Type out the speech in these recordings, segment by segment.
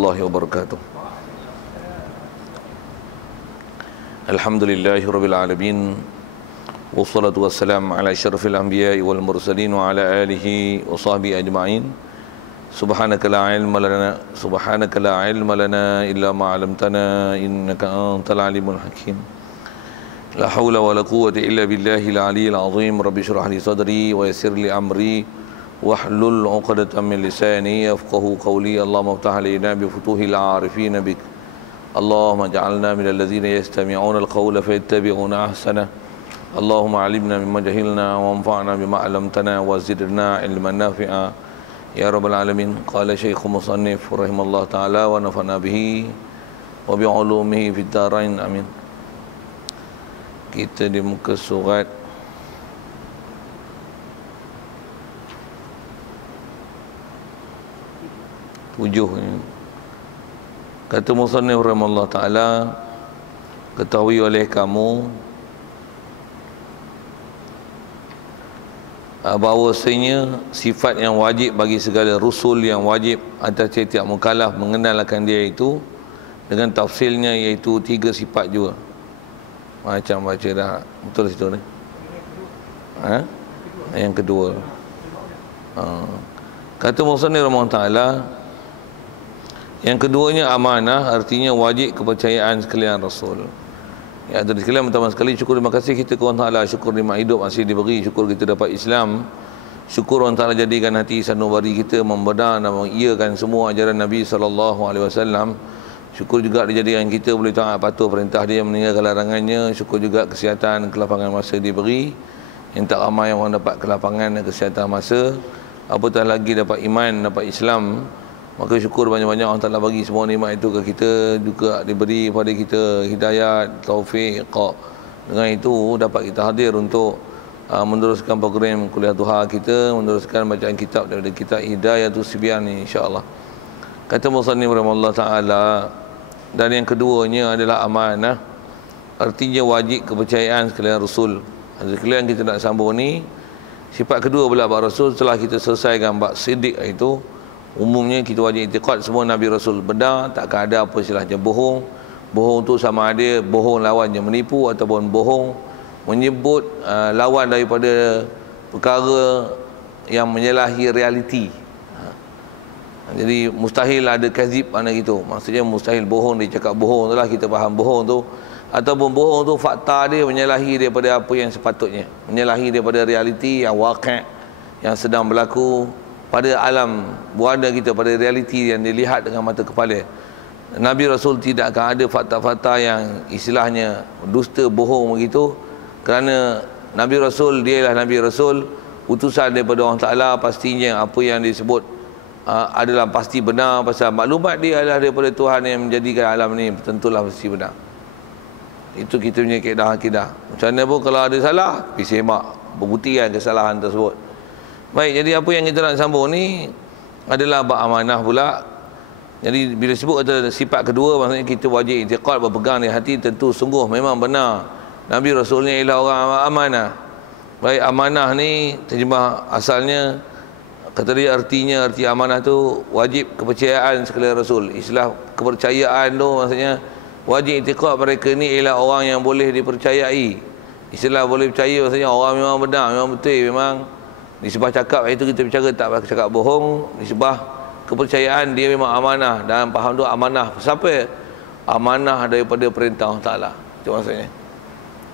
الله وبركاته. الحمد لله رب العالمين والصلاة والسلام على أشرف الأنبياء والمرسلين وعلى آله وصحبه أجمعين. سبحانك لا علم لنا إلا ما علمتنا إنك أنت العليم الحكيم. لا حول ولا قوة إلا بالله العلي العظيم. رب اشرح لي صدري ويسر لي أمري واحلل عقدة من لساني يفقهوا قولي. اللهم افتح علينا بفتوح العارفين بك. اللهم اجعلنا من الذين يستمعون القول فيتبعون أحسنه. اللهم علمنا مما جهلنا وانفعنا بما علمتنا وزدنا علما نافعا يا رب العالمين. قال شيخ مصنف رحمه الله تعالى ونفعنا به وبعلومه في الدارين amin. Kita di muka surat 7 ini. Kata musannif rahimahullah ta'ala, ketahui oleh kamu bahawasanya sifat yang wajib bagi segala rasul yang wajib atas setiap mukallaf mengenalkan dia itu dengan tafsilnya, iaitu 3 sifat juga. Macam baca dah betul situ ni. Yang kedua. Kata musannif rahimahullah ta'ala, yang keduanya amanah, artinya wajib kepercayaan sekalian Rasul. Ya, dari sekalian pertama sekali syukur terima kasih kita kepada Allah Taala, syukur nikmat hidup masih diberi, syukur kita dapat Islam, syukur Allah Taala jadikan hati sanubari kita membenar dan mengiyakan semua ajaran Nabi SAW. Syukur juga dijadikan kita boleh taat patuh perintah dia, meninggalkan larangannya. Syukur juga kesihatan, kelapangan masa diberi, yang tak ramai orang dapat kelapangan dan kesihatan masa, apatah lagi dapat iman, dapat Islam. Maka syukur banyak-banyak Allah Ta'ala bagi semua nikmat itu ke kita, juga diberi pada kita hidayat, taufik. Dengan itu dapat kita hadir untuk meneruskan program kuliah duha kita, meneruskan bacaan kitab daripada kitab Hidayatus Sibyan ni, insya-Allah. Kata musannif rahimahullah ta'ala, dan yang keduanya adalah amanah, artinya wajib kepercayaan sekalian Rasul. Sekalian kita nak sambung ni, sifat kedua pula bab Rasul setelah kita selesaikan bab siddiq, itu umumnya kita wajib i'tiqad semua Nabi Rasul benar, takkan ada apa istilahnya bohong. Bohong tu sama ada bohong lawannya menipu, ataupun bohong menyebut lawan daripada perkara yang menyalahi realiti. Jadi mustahil ada kazib mana gitu. Maksudnya mustahil bohong, dia cakap bohong tu lah, kita faham bohong tu. Ataupun bohong tu fakta dia menyalahi daripada apa yang sepatutnya, menyalahi daripada realiti yang waqi', yang sedang berlaku pada alam buana kita, pada realiti yang dilihat dengan mata kepala. Nabi Rasul tidak akan ada fakta-fakta yang istilahnya dusta, bohong begitu, kerana Nabi Rasul, dia ialah Nabi Rasul, utusan daripada Allah Ta'ala. Pastinya apa yang disebut adalah pasti benar, pasal maklumat dia adalah daripada Tuhan yang menjadikan alam ni, tentulah mesti benar. Itu kita punya kaedah akidah. Macam mana pun kalau ada salah, pergi semak, berbuktikan kesalahan tersebut. Baik, jadi apa yang kita nak sambung ni adalah bab amanah pula. Jadi bila sebut kata sifat kedua, maksudnya kita wajib i'tiqad, berpegang di hati, tentu sungguh memang benar Nabi Rasulnya ialah orang amanah. Baik, amanah ni terjemah asalnya, kata dia artinya, arti amanah tu wajib kepercayaan sekalian Rasul. Istilah kepercayaan tu maksudnya wajib i'tiqad mereka ni ialah orang yang boleh dipercayai. Istilah boleh percaya maksudnya orang memang benar, memang betul, memang nisbah cakap itu kita bicara tak cakap bohong, nisbah kepercayaan dia memang amanah. Dan faham tu amanah siapa? Amanah daripada perintah Allah Ta'ala. Itu maksudnya.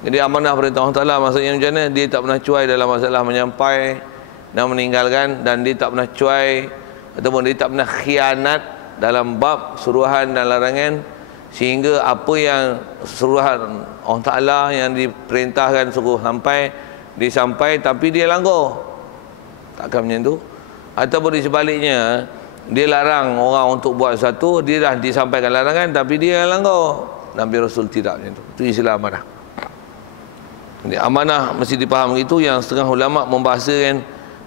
Jadi amanah perintah Allah Ta'ala maksudnya macam mana? Dia tak pernah cuai dalam masalah menyampai dan meninggalkan, dan dia tak pernah cuai ataupun dia tak pernah khianat dalam bab suruhan dan larangan, sehingga apa yang suruhan Allah Ta'ala yang diperintahkan suruh sampai, dia sampai tapi dia langgar. Takkan macam tu. Ataupun di sebaliknya, dia larang orang untuk buat sesuatu, dia dah disampaikan larangan tapi dia langgar. Nabi Rasul tidak macam tu. Itu istilah amanah. Jadi amanah mesti dipaham begitu. Yang setengah ulama membahasakan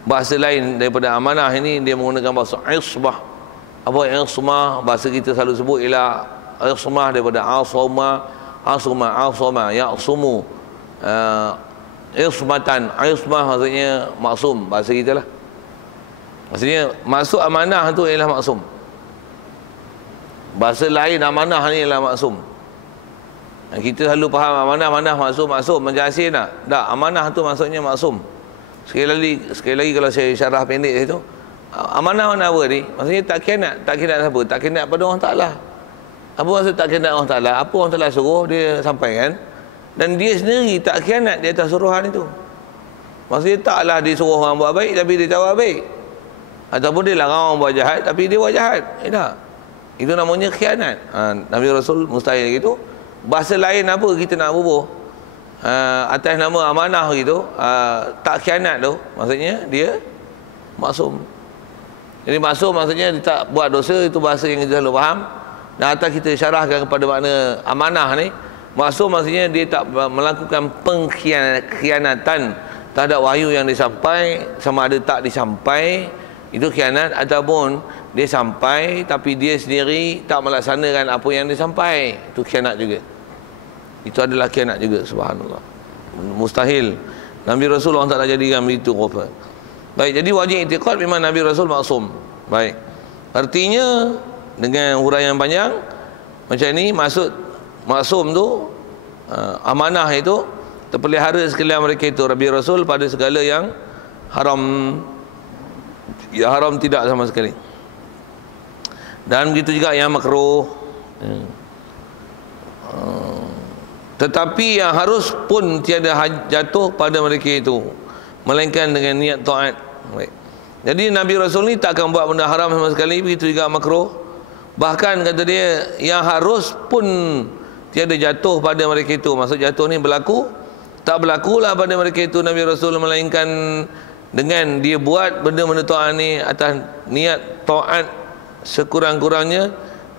bahasa lain daripada amanah ini, dia menggunakan bahasa ismah. Apa ismah? Bahasa kita selalu sebut ialah ismah daripada asma, ya'sumu. Ismatan, ismah maksudnya maksum, bahasa kita lah. Maksudnya masuk amanah tu ialah maksum. Bahasa lain amanah ni ialah maksum. Kita selalu faham amanah maksum macam asin tak? Tak, amanah tu maksudnya maksum. Sekali lagi kalau saya syarah pendek itu, amanah mana apa ni? Maksudnya tak khianat siapa? Tak khianat pada Allah Taala. Apa maksud tak khianat Allah Taala? Apa Allah Taala suruh dia sampaikan, dan dia sendiri tak khianat di atas suruhan itu. Maksudnya taklah dia suruh orang buat baik tapi dia tak buat baik, ataupun dia larang orang buat jahat tapi dia buat jahat. Tak. Itu namanya khianat. Nabi Rasul mustahil gitu. Bahasa lain apa kita nak bubuh atas nama amanah gitu, tak khianat tu maksudnya dia maksum. Jadi maksum maksudnya dia tak buat dosa. Itu bahasa yang kita selalu faham. Dan atas kita syarahkan kepada makna amanah ni, maksum maksudnya dia tak melakukan pengkhianatan terhadap wahyu yang disampai, sama ada tak disampai, itu khianat, ataupun dia sampai tapi dia sendiri tak melaksanakan apa yang disampai, itu khianat juga. Itu adalah khianat juga, subhanallah. Mustahil Nabi Rasul Allah tak jadikan begitu rupa. Baik, jadi wajib i'tiqad memang Nabi Rasul maksum. Baik, artinya dengan huraian panjang macam ni, maksud maksum tu amanah itu terpelihara sekalian mereka itu Nabi Rasul pada segala yang haram, ya haram tidak sama sekali. Dan begitu juga yang makruh. Tetapi yang harus pun tiada jatuh pada mereka itu, melainkan dengan niat taat. Jadi Nabi Rasul ni tak akan buat benda haram sama sekali, begitu juga makruh. Bahkan kata dia yang harus pun tiada jatuh pada mereka itu. Maksud jatuh ni berlaku, tak berlakulah pada mereka itu Nabi Rasul, melainkan dengan dia buat benda-benda taat ni atas niat taat, sekurang-kurangnya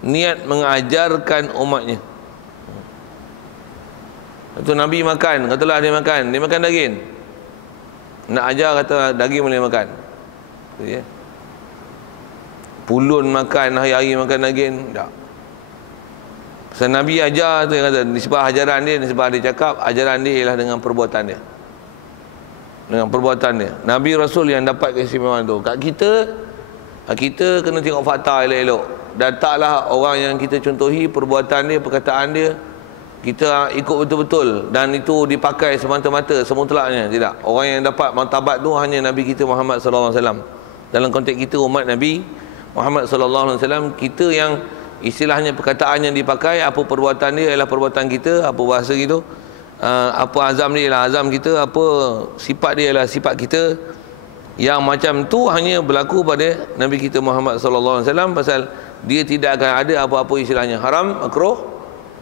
niat mengajarkan umatnya. Itu Nabi makan, katalah dia makan daging, nak ajar kata daging boleh makan, ya. Pulun makan hari-hari makan daging, tak. Pasal Nabi ajar tu, yang kata nisbah ajaran dia, nisbah dia cakap, ajaran dia ialah dengan perbuatan dia, dengan perbuatan dia. Nabi Rasul yang dapat keistimewaan tu. Kat kita kena tengok fakta elok-elok, dan taklah orang yang kita contohi perbuatan dia, perkataan dia kita ikut betul-betul dan itu dipakai semata-mata semutlaknya. Tidak. Orang yang dapat martabat tu hanya Nabi kita Muhammad sallallahu alaihi wasallam. Dalam konteks kita umat Nabi Muhammad sallallahu alaihi wasallam, kita yang istilahnya perkataan yang dipakai, apa perbuatan dia ialah perbuatan kita, apa bahasa gitu, apa azam dia ialah azam kita, apa sifat dia ialah sifat kita. Yang macam tu hanya berlaku pada Nabi kita Muhammad sallallahu alaihi wasallam, pasal dia tidak akan ada apa-apa istilahnya haram, makruh.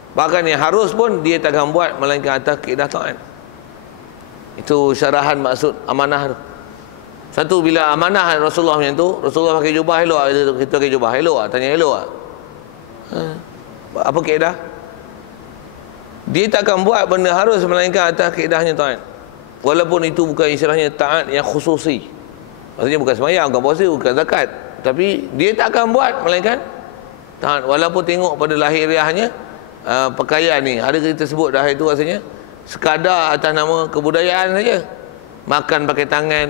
Bahkan yang harus pun dia tak akan buat melainkan atas kaedah taat. Itu syarahan maksud amanah tu. Satu, bila amanah Rasulullah macam tu, Rasulullah pakai jubah elok, kita pakai jubah elok, tanya elok. Apa kaedah? Dia tak akan buat benda harus melainkan atas kaedahnya taat. Walaupun itu bukan istilahnya taat yang khususi. Maksudnya bukan sembahyang, bukan puasa, bukan zakat, tapi dia tak akan buat melainkan taat. Walaupun tengok pada lahiriahnya, pakaian ni ada kita sebut dah, itu rasanya sekadar atas nama kebudayaan saja. Makan pakai tangan,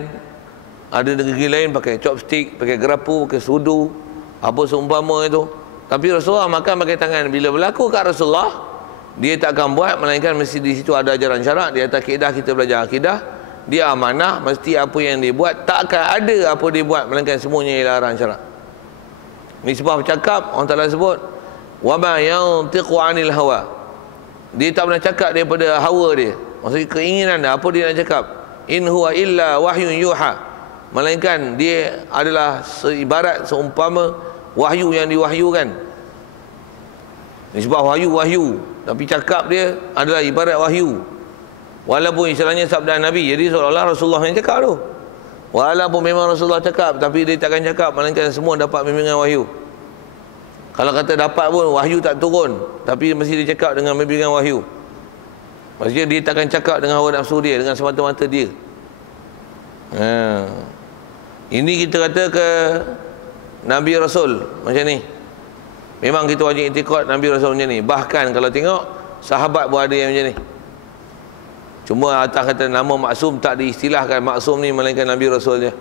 ada negeri lain pakai chopstick, pakai gerapu, pakai sudu, apa seumpama itu. Tapi Rasulullah makan pakai tangan. Bila berlaku kat Rasulullah, dia tak akan buat melainkan mesti di situ ada ajaran syarak. Di atas kaedah kita belajar akidah, dia amanah, mesti apa yang dia buat tak akan ada apa dia buat melainkan semuanya ialah arahan syarak. Ni sebab bercakap, orang Taala sebut wa ma yantiqu 'anil hawa. Dia tak pernah cakap daripada hawa dia, maksudnya keinginan dia, apa dia nak cakap. In huwa illa wahyun yuha, melainkan dia adalah seibarat seumpama wahyu yang diwahyukan. Nisbah wahyu, tapi cakap dia adalah ibarat wahyu. Walaupun istilahnya sabda Nabi, jadi seolah-olah Rasulullah yang cakap tu. Walaupun memang Rasulullah cakap, tapi dia takkan cakap melainkan semua dapat bimbingan wahyu. Kalau kata dapat pun wahyu tak turun, tapi mesti dia cakap dengan bimbingan wahyu. Maksudnya dia takkan cakap dengan hawa nafsu dia, dengan semata-mata dia. Ini kita kata ke Nabi Rasul macam ni. Memang kita wajib i'tiqad Nabi Rasul macam ni. Bahkan kalau tengok sahabat pun ada yang macam ni. Cuma atas kata nama maksum, tak diistilahkan maksum ni melainkan Nabi Rasul je.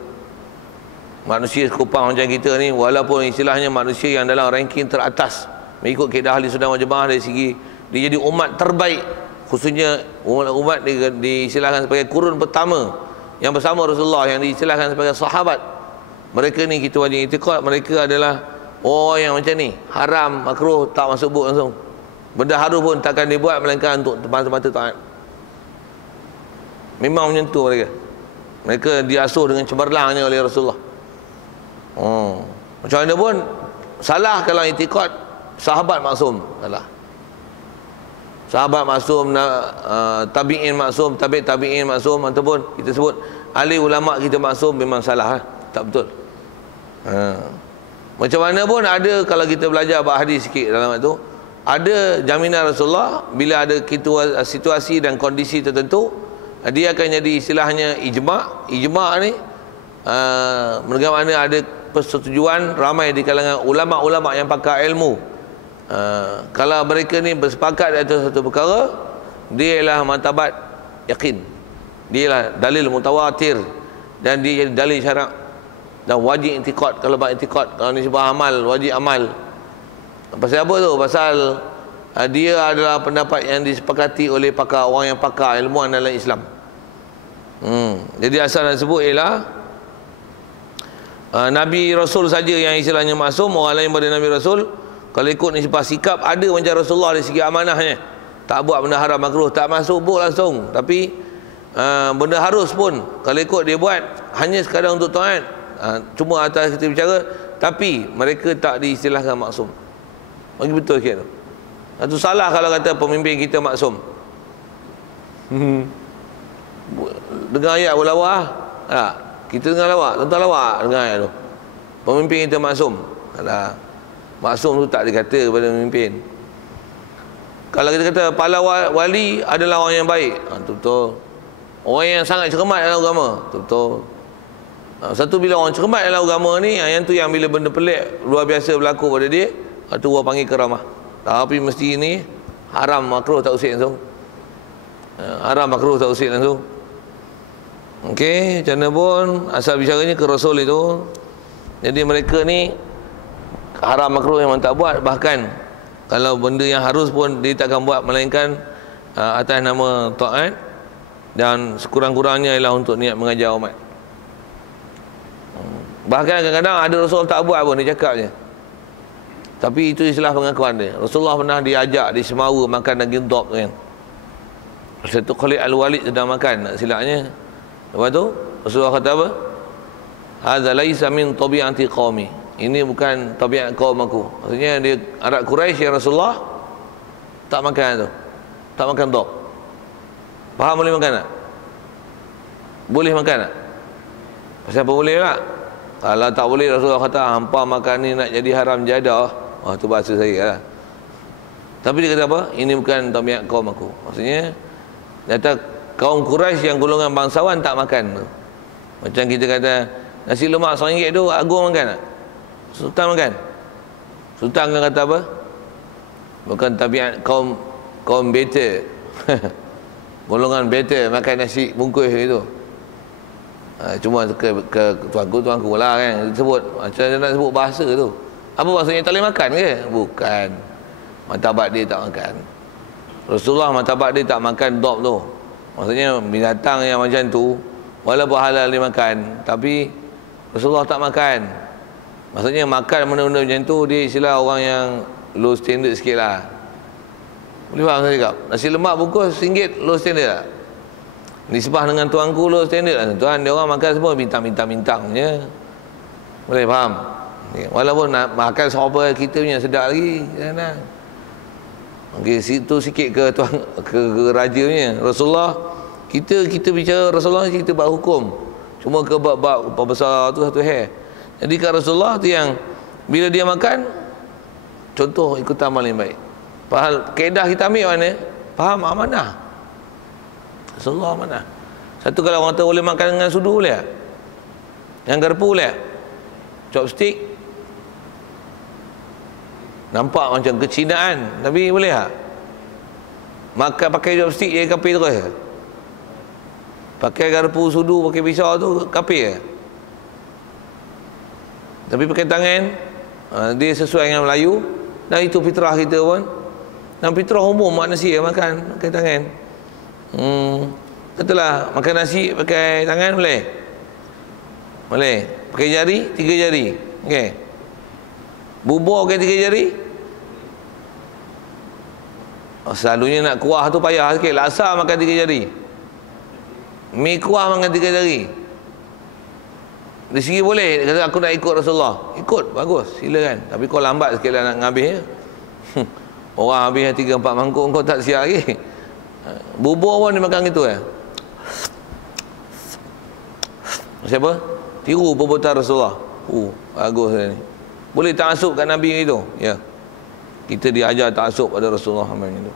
Manusia sekupang macam kita ni, walaupun istilahnya manusia yang dalam ranking teratas mengikut kaedah ahli sunnah wal jamaah dari segi dia jadi umat terbaik, khususnya umat diistilahkan sebagai kurun pertama yang bersama Rasulullah, yang diistilahkan sebagai sahabat. Mereka ni kita wajib i'tiqad mereka adalah orang yang macam ni, haram makruh tak masuk buku langsung, benda haram pun takkan dibuat melainkan untuk semata-mata taat. Memang menyentuh mereka diasuh dengan cemerlangnya oleh Rasulullah. Macam mana pun salah kalau i'tiqad sahabat maksum, salah. Sahabat maksum, tabi'in maksum, tabi'in maksum, ataupun kita sebut ahli ulama kita maksum, memang salah, tak betul. Macam mana pun ada, kalau kita belajar bab hadis sikit dalam itu, ada jaminan Rasulullah bila ada situasi dan kondisi tertentu, dia akan jadi istilahnya ijma'. Ijma' ni bagaimana ada persetujuan ramai di kalangan ulama-ulama yang pakar ilmu. Kalau mereka ni bersepakat di atas satu perkara, dia ialah martabat yakin, dia ialah dalil mutawatir, dan dia jadi dalil syarak, dan wajib i'tiqad. Kalau bab i'tiqad, kalau ni sebuah amal, wajib amal. Pasal apa tu? Pasal dia adalah pendapat yang disepakati oleh pakar, orang yang pakar ilmuwan dalam Islam. Jadi asal yang sebut ialah Nabi Rasul saja yang istilahnya maksum. Orang lain pada Nabi Rasul, kalau ikut nisbah sikap, ada macam Rasulullah dari segi amanahnya, tak buat benda haram makruh, tak masuk buk langsung. Tapi benda harus pun kalau ikut dia buat hanya sekadar untuk taat, cuma atas kita bicara, tapi mereka tak diistilahkan maksum. Bagi betul sikit tu. Itu salah kalau kata pemimpin kita maksum. Dengar ayat berlawak, kita dengar lawak, tuan-tuan lawak dengar ayat tu. Pemimpin kita maksum. Alah, maksum tu tak dikata kepada pemimpin. Kalau kita kata kepala wali adalah orang yang baik, betul-betul. Orang yang sangat cermat dalam agama, betul-betul. Satu bila orang cermat dalam agama ni, yang tu yang bila benda pelik luar biasa berlaku pada dia, tu orang panggil keramah. Tapi mesti ni haram makruh tak usik langsung. Haram makruh tak usik langsung. Okey, macam mana pun asal bicaranya ke Rasul itu. Jadi mereka ni haram makruh memang tak buat, bahkan kalau benda yang harus pun dia takkan buat melainkan atas nama taat, dan sekurang-kurangnya ialah untuk niat mengajar umat. Bahkan kadang-kadang ada Rasul tak buat pun, dia cakap je. Tapi itu istilah pengakuan dia. Rasulullah pernah diajak di Semawa makan daging dhab kan. Satu Khalid Al-Walid sedang makan, tak silapnya. Lepas tu Rasulullah kata apa? Hadza laisa min tabi'ati qaumi. Ini bukan tabiat kaum aku. Maksudnya dia Arab Quraisy yang Rasulullah tak makan tu. Tak makan dhab. Faham boleh makan tak? Boleh makan tak? Pasal apa boleh tak? Kalau tak boleh, Rasulullah kata hampa makan ni nak jadi haram jadah. Tu bahasa saya lah. Tapi dia kata apa? Ini bukan tabiat kaum aku. Maksudnya kata kaum Quraisy yang golongan bangsawan tak makan. Macam kita kata nasi lemak RM1 tu agung makan tak? Sultan makan? Sultan kan kata apa? Bukan tabiat kaum beta. Golongan beta makan nasi bungkus gitu. Cuma ke tuanku lah kan disebut. Macam mana nak sebut bahasa tu? Apa maksudnya tak boleh makan ke? Bukan. Martabat dia tak makan. Rasulullah martabat dia tak makan dhab tu. Maksudnya binatang yang macam tu walaupun halal dia makan, tapi Rasulullah tak makan. Maksudnya makan benda-benda macam tu dia istilah orang yang low standard sikit lah. Boleh faham saya cakap? Nasi lemak bungkus RM1 low standard tak? Nisbah dengan tuanku low standard lah. Tuan dia orang makan semua bintang-bintang je. Boleh faham? Walaupun nak makan serupa kita punya sedap lagi. Okey, situ sikit ke tuan ke rajanya. Rasulullah kita bicara Rasulullah, kita buat hukum. Cuma ke bab besar tu satu hair. Jadi kat Rasulullah tu yang bila dia makan, contoh ikut amal yang baik. Faham kaedah kita ambil mana? Faham amanah. Rasulullah amanah. Satu kalau orang tu boleh makan dengan sudu boleh tak? Yang garpu boleh tak? Chopstick nampak macam kecinaan, tapi boleh tak? Makan pakai chopstick je kapir terus. Pakai garpu sudu, pakai pisau tu kapir. Tapi pakai tangan, dia sesuai dengan Melayu. Dan itu fitrah kita pun. Dan fitrah umum manusia makan pakai tangan. Katalah makan nasi pakai tangan boleh? Boleh. Pakai jari, 3 jari. Okey. Bubur pakai 3 jari? Selalunya nak kuah tu payah sikit. Laksa makan 3 jari. Mi kuah makan 3 jari. Dari segi boleh. Kata aku nak ikut Rasulullah. Ikut, bagus, silakan. Tapi kau lambat sikit lah nak habis. Orang habis 3-4 mangkuk kau tak siap lagi. Bubur pun dia makan gitu Siapa? Tiru perbuatan Rasulullah. Bagus ni. Boleh ta'assub kat Nabi itu? Ya. Kita diajar ta'assub pada Rasulullah itu.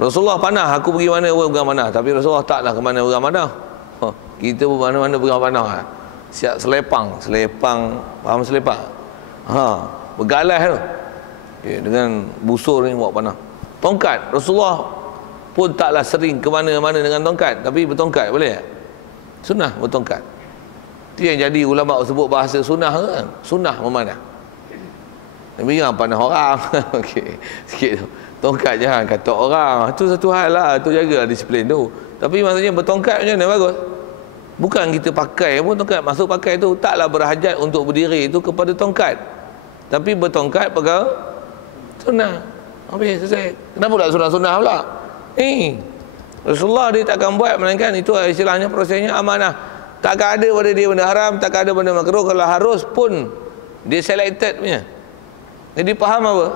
Rasulullah panah, aku pergi mana pegang panah. Tapi Rasulullah taklah ke mana pegang panah. Kita pun mana-mana pegang panah. Siap selepang. Faham selepang? Bergalas tu. Dengan busur ni bawa panah. Tongkat, Rasulullah pun taklah sering ke mana-mana dengan tongkat, tapi bertongkat boleh tak? Sunnah bertongkat. Itu yang jadi ulama sebut bahasa sunnah kan? Sunnah memanah. Tapi jangan panah orang. Okey, sikit tu. Tongkat jangan kata orang. Itu satu hal lah, tu jaga disiplin tu. Tapi maksudnya bertongkat macam mana bagus? Bukan kita pakai pun tongkat, masuk pakai tu taklah berhajat untuk berdiri itu kepada tongkat. Tapi bertongkat pegang sunnah. Habis selesai. Kenapa tak sunnah-sunnah pula? Rasulullah dia takkan buat, melainkan itu istilahnya prosesnya amanah. Takkan ada pada dia benda haram, takkan ada benda makruh. Kalau harus pun dia selected punya. Jadi faham apa?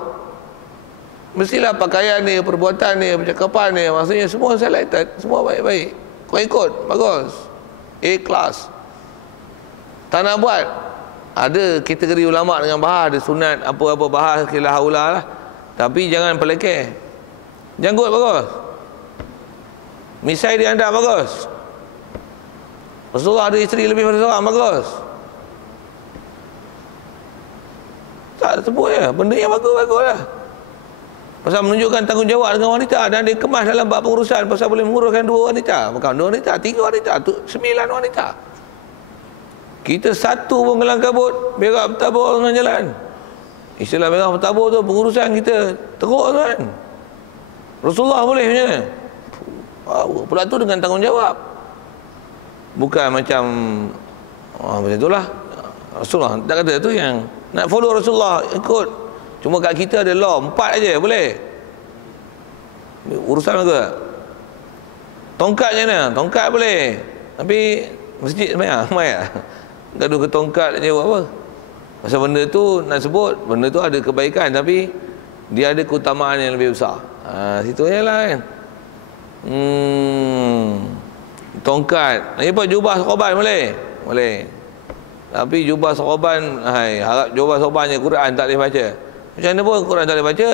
Mestilah pakaian dia, perbuatan dia, percakapan dia, maksudnya semua selected, semua baik-baik. Kau ikut, bagus. Ikhlas. Tak nak buat, ada kategori ulama dengan bahas, ada sunat, apa-apa bahas, kilah ulah lah. Tapi jangan pelekeh. Janggut bagus. Misai dia anda bagus. Rasulullah ada isteri lebih daripada seorang, bagus. Tak sebut je, benda yang bagus-bagus lah. Pasal menunjukkan tanggungjawab dengan wanita, dan dia kemas dalam bab pengurusan pasal boleh menguruskan 2 wanita, bukan 2 wanita, 3 wanita, 9 wanita. Kita satu pun kelang kabut, berak bertabur dengan jalan. Istilah berak bertabur tu pengurusan kita teruk tu kan. Rasulullah boleh macam mana? Pula tu dengan tanggungjawab. Bukan macam macam itulah. Rasulullah tak kata tu yang nak follow Rasulullah, ikut. Cuma kat kita ada law 4 aja boleh. Urusan apa? Tongkat je mana? Tongkat boleh. Tapi masjid semayang, semayang. Gaduh ke tongkat je buat apa? Pasal benda tu nak sebut, benda tu ada kebaikan tapi dia ada keutamaan yang lebih besar. Situ je lah kan. Tongkat. Nak buat jubah sorban boleh? Boleh. Tapi jubah sorban, harap jubah sorbannya Quran tak boleh baca. Macam mana pun Quran tak boleh baca,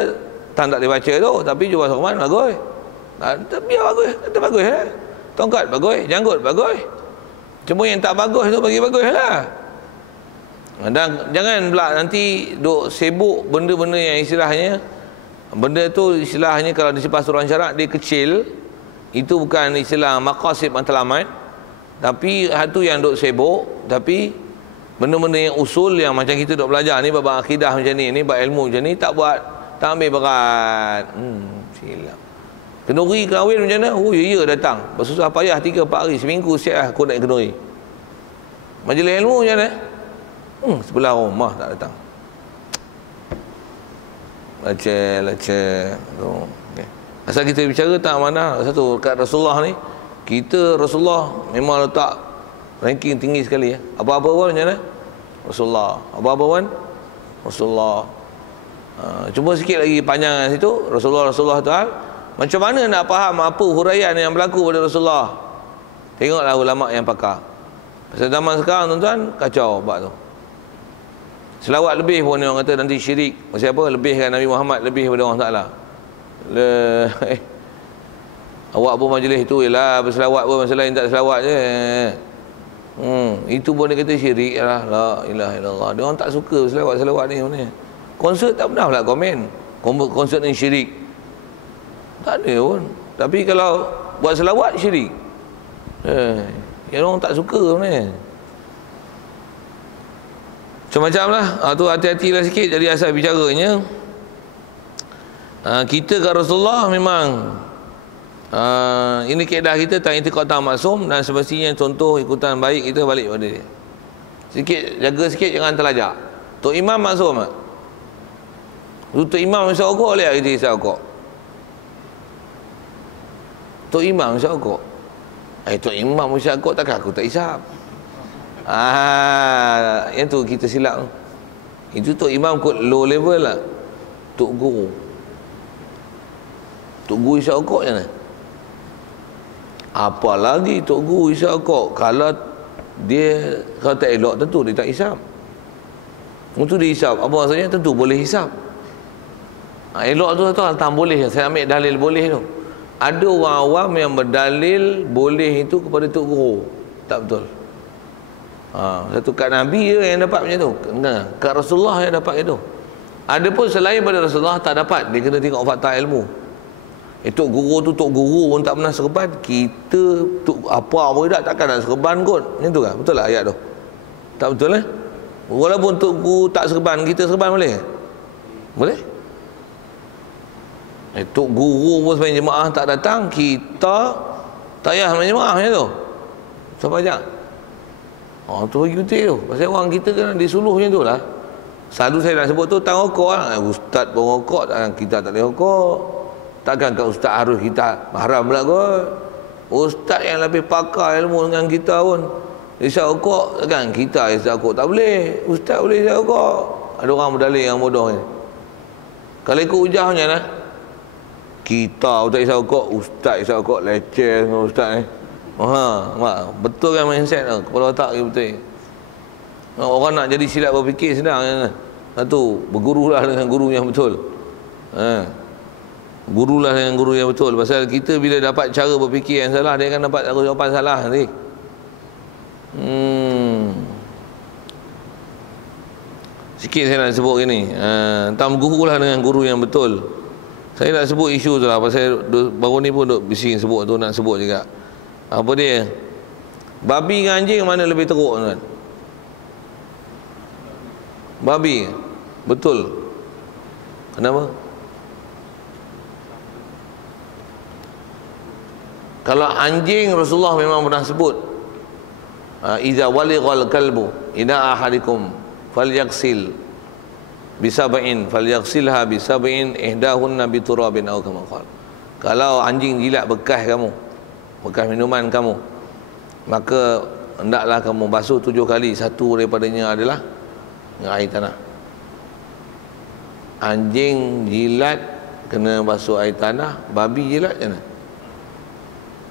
tak boleh baca tu, tapi jubah sorban bagus. Biar bagus, kata bagus lah. Tongkat bagus, janggut bagus. Cuma yang tak bagus tu bagi bagus lah. Dan jangan pula nanti duk sibuk benda-benda yang istilahnya, benda tu istilahnya kalau disebut surah syarat dia kecil. Itu bukan istilah maqasid matlamat, tapi satu yang duk sibuk. Tapi benda-benda yang usul yang macam kita duk belajar ni, bab akidah macam ni bab ilmu macam ni, tak buat, tak ambil berat. Silap. Kenduri kahwin macam mana? Ya datang. Bersusah payah 3-4 hari, seminggu siap lah aku naik kenduri. Majlis ilmu macam mana? Sebelah rumah tak datang. Baca okay. Asal kita bicara tak mana satu kat Rasulullah ni, kita Rasulullah memang letak ranking tinggi sekali ya. Apa-apa pun macam mana? Rasulullah. Apa-apa pun Rasulullah. Cuma sikit lagi panjang situ Rasulullah tu. Macam mana nak faham apa huraian yang berlaku pada Rasulullah? Tengoklah ulama yang pakar. Pasal zaman sekarang tuan-tuan kacau bab tu. Selawat lebih pun orang kata nanti syirik. Pasal apa? Lebihkan Nabi Muhammad lebih daripada Allah Ta'ala. Awak pun majlis tu ialah berselawat pun, masalah yang tak selawat je. Itu pun dia kata syirik lah. La ilaha illallah. Dia orang tak suka selawat-selawat ni mana. Konsert tak pernah pula komen konsert ni syirik. Tak ada pun. Tapi kalau buat selawat syirik. Yang orang tak suka sebenarnya. Macam-macam lah. Tu hati-hatilah sikit jadi asal bicaranya. Kita kat Rasulullah memang ini kaedah kita tak i'tiqad tak maksum, dan semestinya contoh ikutan baik kita balik pada dia. Sikit, jaga sikit jangan terlajak. Tok Imam maksum tak? Tok Imam isap rokok boleh tak kita isap rokok? Tok Imam isap rokok? Tok Imam isap rokok takkan aku tak isap? Yang tu kita silap tu. Itu Tok Imam kot low level lah. Tok Guru isap rokok je lah. Apalagi Tok Guru isap rokok, kalau tak elok tentu dia tak hisap. Untuk dia hisap, apa maksudnya? Tentu boleh hisap. Elok tu tak boleh. Saya ambil dalil boleh tu. Ada orang awam yang berdalil boleh itu kepada Tok Guru. Tak betul. Satu kat Nabi je yang dapat macam tu. Kat Rasulullah yang dapat itu. Ada pun selain pada Rasulullah tak dapat. Dia kena tengok fakta ilmu. Tok Guru tu Tok Guru pun tak pernah serban. Kita apa pun takkan nak serban kot. Macam tu kan? Betul lah ayat tu? Tak betul eh? Walaupun Tok Guru tak serban, kita serban boleh? Boleh? Tok Guru pun sebenarnya jemaah tak datang, kita tak payah sebenarnya jemaah macam tu. Siapa ajak? Tu bagi betul tu. Pasal orang kita kena disuluh macam tu lah. Selalu saya nak sebut tu tang rokok lah. Ustaz pun rokok, kita tak boleh rokok. Takkan kat ustaz harus kita haram pula kot. Ustaz yang lebih pakar ilmu dengan kita pun isap rokok, takkan kita isap rokok tak boleh. Ustaz boleh isap rokok. Ada orang berdalil yang bodoh ni. Kalau ikut hujahnya lah, kita tak isap rokok, ustaz isap rokok, leceh dengan ustaz ni. Betul kan mindset tu, kepala otak dia betul. Orang nak jadi silap berfikir senang kan. Satu, bergurulah dengan guru yang betul. Gurulah dengan guru yang betul. Pasal kita bila dapat cara berfikir yang salah, dia akan dapat jawapan salah nanti. Sikit saya nak sebut gini, tentang gurulah dengan guru yang betul. Saya nak sebut isu tu lah. Pasal baru ni pun duk bising sebut tu, nak sebut juga. Apa dia? Babi dengan anjing mana lebih teruk tuan? Babi. Betul. Kenapa? Kalau anjing, Rasulullah memang pernah sebut, iza walighal kalbu ida ahadikum falyaksil bisab'in falyaksilha bisab'in ihdahunna biturabin aw kama qala. Kalau anjing jilat bekas kamu, bekas minuman kamu, maka hendaklah kamu basuh 7 kali. Satu daripadanya adalah dengan air tanah. Anjing jilat kena basuh air tanah, babi jilat macam mana?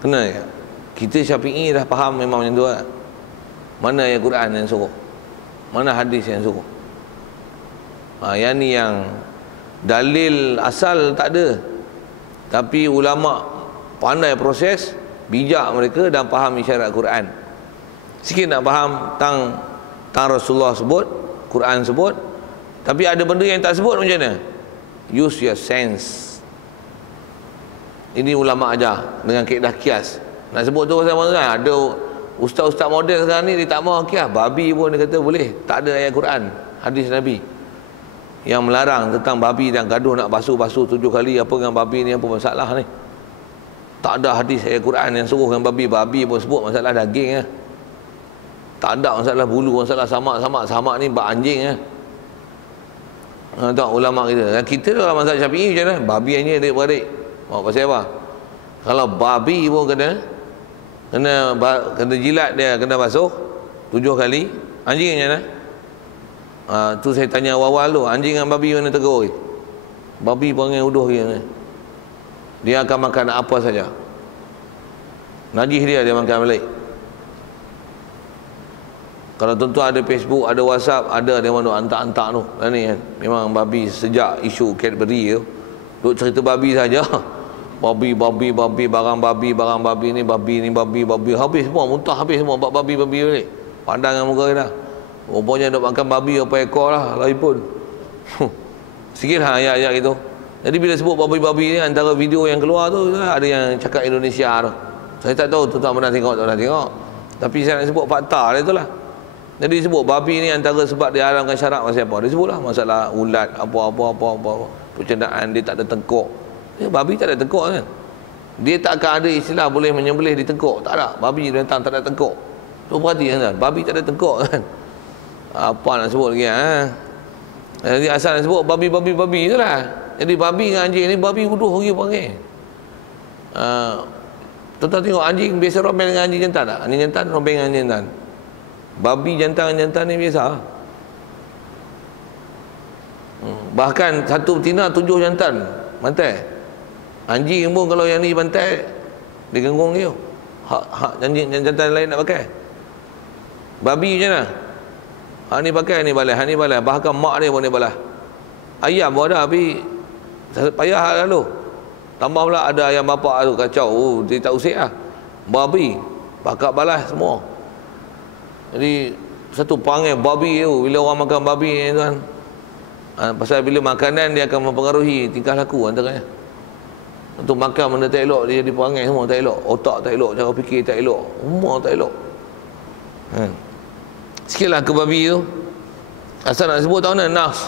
Kena ya? Kita Syafi'i dah faham memang macam tu lah. Mana ayat Quran yang suruh? Mana hadis yang suruh? Yang ni yang dalil asal tak ada, tapi ulama pandai proses, bijak mereka dan faham isyarat Quran. Sikit nak faham tang Rasulullah sebut, Quran sebut, tapi ada benda yang tak sebut macam mana? Use your sense. Ini ulama ajar dengan kaedah kias. Nak sebut tu pasal mana? Ada ustaz-ustaz model sekarang ni dia tak mahu kias. Babi pun dia kata boleh. Tak ada ayat Quran, hadis Nabi yang melarang tentang babi dan gaduh nak basuh 7 kali. Apa dengan babi ni, apa masalah ni? Tak ada hadis ayat Quran yang suruh dengan babi. Babi pun sebut masalah daging ya. Tak ada masalah bulu, masalah samak ni bak anjing ya. Tengok ulama kita. Dan kita dalam mazhab Syafi'i macam mana? Babi anjing adik-beradik. Pasal apa? Kalau babi pun kena jilat dia, kena basuh 7 kali. Anjing macam mana? Tu saya tanya awal-awal tu, anjing dengan babi mana tegur? Babi panggil uduh dia akan makan apa saja. Najis dia makan balik. Kalau tuan-tuan ada Facebook, ada WhatsApp, ada dia mana antak-antak tu. Ni kan, memang babi sejak isu Cadbury tu, duk cerita babi saja. Babi, barang babi ni, habis semua, muntah habis semua babi balik. Pandang dengan muka kita. Rupanya duk makan babi apa ekor lah lagi pun. Sikit lah ayat-ayat itu. Jadi bila sebut babi-babi ni, antara video yang keluar tu ada yang cakap Indonesia tu. Saya tak tahu tuan-tuan pernah tengok tak pernah tengok. Tapi saya nak sebut fakta dia tu lah. Jadi disebut babi ni antara sebab dia haramkan syarak pasal apa? Dia sebutlah masalah ulat, apa, percandaan dia tak ada tengkok. Babi tak ada tengkok kan. Dia tak akan ada istilah boleh menyembelih di tengkok. Tak ada. Babi binatang tak ada tengkok. Tu perhati kan. Babi tak ada tengkok kan. Apa nak sebut lagi Jadi asal nak sebut babi tu lah. Jadi babi dengan anjing ni, babi huduh orang panggil. Tuan-tuan tengok anjing biasa rompeng dengan anjing jantan tak? Anjing jantan rompeng dengan anjing jantan. Babi jantan ni biasa. Bahkan satu betina 7 jantan bantai. Anjing pun kalau yang ni bantai, dia ganggung dia. Hak anjing jantan lain nak pakai. Babi macam mana? Hak ni pakai, ni balas, hak ni balas. Bahkan mak dia pun dia balas. Ayam pun ada, tapi payah lalu. Tambah pula ada ayam bapak tu kacau. Dia tak usik lah. Babi bakar balas semua. Jadi satu panggil babi tu, bila orang makan babi ni tuan, pasal bila makanan dia akan mempengaruhi tingkah laku antaranya. Untuk makan benda tak elok, dia jadi perangai semua tak elok. Otak tak elok, cara fikir tak elok, semua tak elok. Sikitlah ke babi tu. Asal nak sebut tahu nak nafs.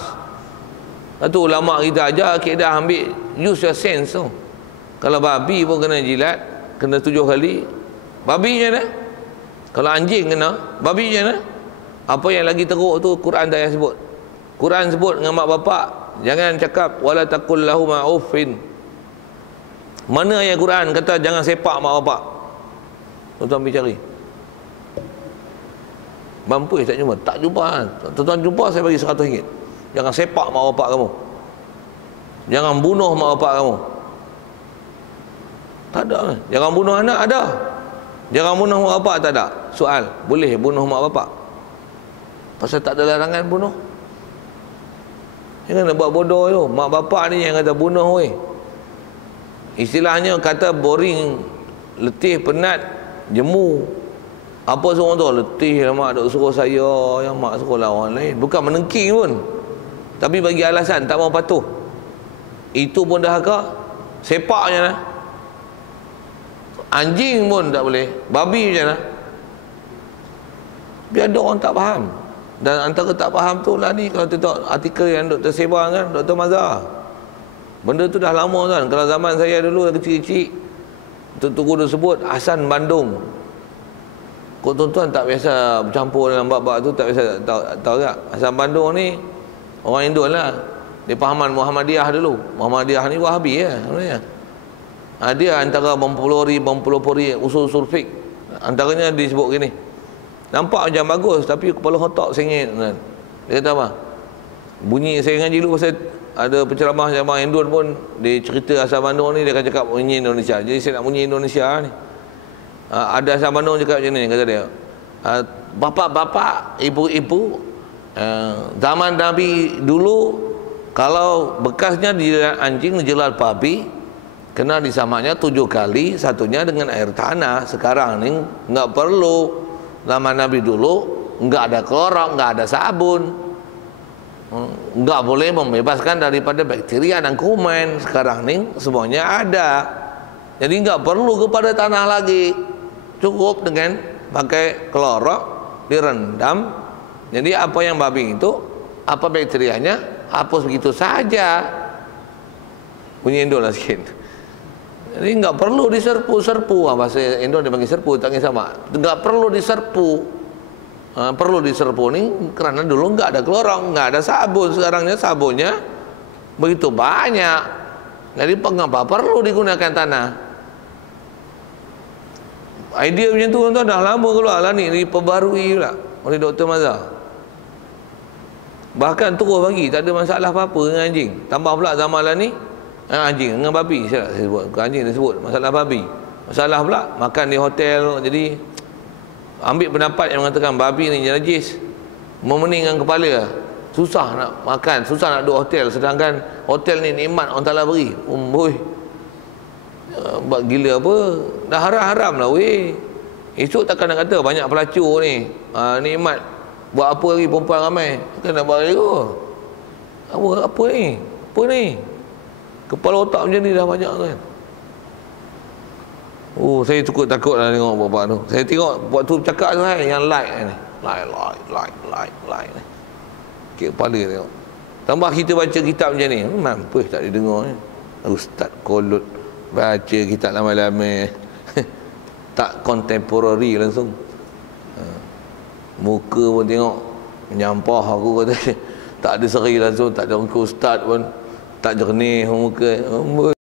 Satu ulama kita ajar kaedah ambil use your sense tu. Kalau babi pun kena jilat, kena 7 kali. Babi macam mana? Kalau anjing kena, babi macam mana? Apa yang lagi teruk tu Quran tak payah sebut. Quran sebut dengan mak bapak, jangan cakap wala taqul lahuma uffin. Mana ayat Quran kata jangan sepak mak bapak? Tuan-tuan pergi cari. Mampu tak jumpa? Tak jumpa kan? Tuan-tuan jumpa saya bagi RM100. Jangan sepak mak bapak kamu. Jangan bunuh mak bapak kamu. Tak ada kan? Jangan bunuh anak, ada. Jangan bunuh mak bapak, tak ada. Soal, boleh bunuh mak bapak? Pasal tak ada larangan bunuh. Jangan nak buat bodoh tu. Mak bapak ni yang kata bunuh weh. Istilahnya kata boring, letih, penat, jemu. Apa semua tu? Letih lah mak duk suruh saya, yang mak suruh lawan lain. Bukan menengking pun, tapi bagi alasan tak mau patuh. Itu pun dah agak sepaknya lah. Anjing pun tak boleh. Babi macam mana? Biar ada orang tak faham. Dan antara tak faham tu lah ni, kalau tengok artikel yang duk tersebar kan, Dr. Mazhar. Benda tu dah lama kan. Kalau zaman saya dulu kecil-kecil, Tuan-tuan duk sebut Hasan Bandung. Kok tuan-tuan tak biasa bercampur dengan bab-bab tu, tak biasa tahu tak? Hasan Bandung ni orang Indon lah. Dia pahaman Muhammadiyah dulu. Muhammadiyah ni Wahabi ya sebenarnya. Dia antara mempelopori usul-usul fiqh. Antaranya disebut gini. Nampak macam bagus tapi kepala otak sengit. Dia kata apa? Bunyi saya ngaji dulu pasal ada penceramah jamaah Indon pun, dia cerita Hasan Bandung ni, dia akan cakap bunyi Indonesia. Jadi saya nak bunyi Indonesia ni. Ada Hasan Bandung cakap macam ni, kata dia. Bapak-bapak, ibu-ibu, zaman Nabi dulu kalau bekasnya dijilat anjing, dijilat babi, kena disamaknya 7 kali, satunya dengan air tanah. Sekarang ni enggak perlu. Zaman Nabi dulu enggak ada klorok, enggak ada sabun, enggak boleh membebaskan daripada bakteria dan kuman. Sekarang ni semuanya ada. Jadi enggak perlu kepada tanah lagi. Cukup dengan pakai klorok, direndam. Jadi apa yang babi itu, apa bakterianya, hapus begitu saja. Bunyi Indo lah sikit. Jadi enggak perlu diserpu-serpu. Bahasa Indo dia panggil serpu, tak sama. Enggak perlu diserpu. Perlu diserpu ni kerana dulu enggak ada klorok, enggak ada sabun. Sekarangnya sabunnya begitu banyak. Jadi mengapa perlu digunakan tanah? Idea macam tu tuan-tuan dah lama keluar lah ni, diperbarui pula oleh Dr. Mazhar. Bahkan terus bagi, tak ada masalah apa-apa dengan anjing. Tambah pula zaman lah ni, anjing dengan babi saya sebut. Bukan anjing dia sebut, masalah babi. Masalah pula makan di hotel. Jadi ambil pendapat yang mengatakan babi ni najis, memeningkan kepala. Susah nak makan, susah nak duduk hotel. Sedangkan hotel ni nikmat orang Ta'ala beri. Buat gila apa? Dah haram-haram lah weh. Esok takkan nak kata banyak pelacur ni, nikmat. Buat apa lagi perempuan ramai? Takkan nak buat lagi ke? Apa ni? Apa ni? Kepala otak macam ni dah banyak kan. Saya cukup takut lah tengok bapak tu. Saya tengok waktu cakap tu kan, yang like ni. like. Kek kepala tengok. Tambah kita baca kitab macam ni, mampus tak didengar ni. Ustaz kolot baca kitab lama-lama. Tak contemporary langsung. Muka pun tengok menyampah aku kata. Tak ada seri langsung, tak ada muka ustaz pun. Tak jernih muka.